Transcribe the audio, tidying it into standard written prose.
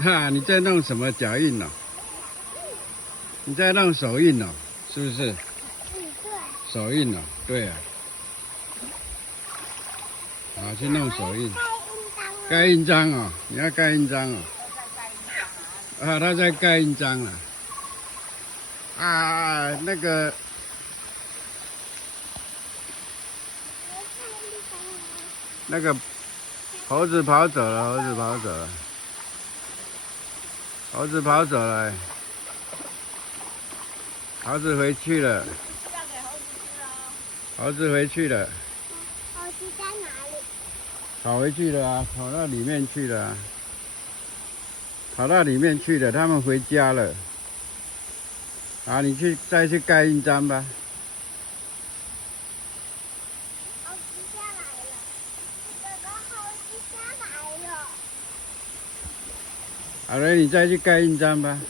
哈，你在弄什么脚印哦？你在弄手印哦，是不是？嗯，对。手印哦，对啊。好，去弄手印。盖印章哦，你要盖印章哦。啊，他在盖印章了。啊，那个。那个猴子跑走了，猴子跑走了，猴子跑走了，猴子回去了，猴子回去了，猴子在哪里？跑回去了啊，跑到里面去了啊，跑到里面去了，他们回家了。好，你再去盖印章吧。猴子下来了，哥哥，猴子下来了。好了，你再去盖印章吧。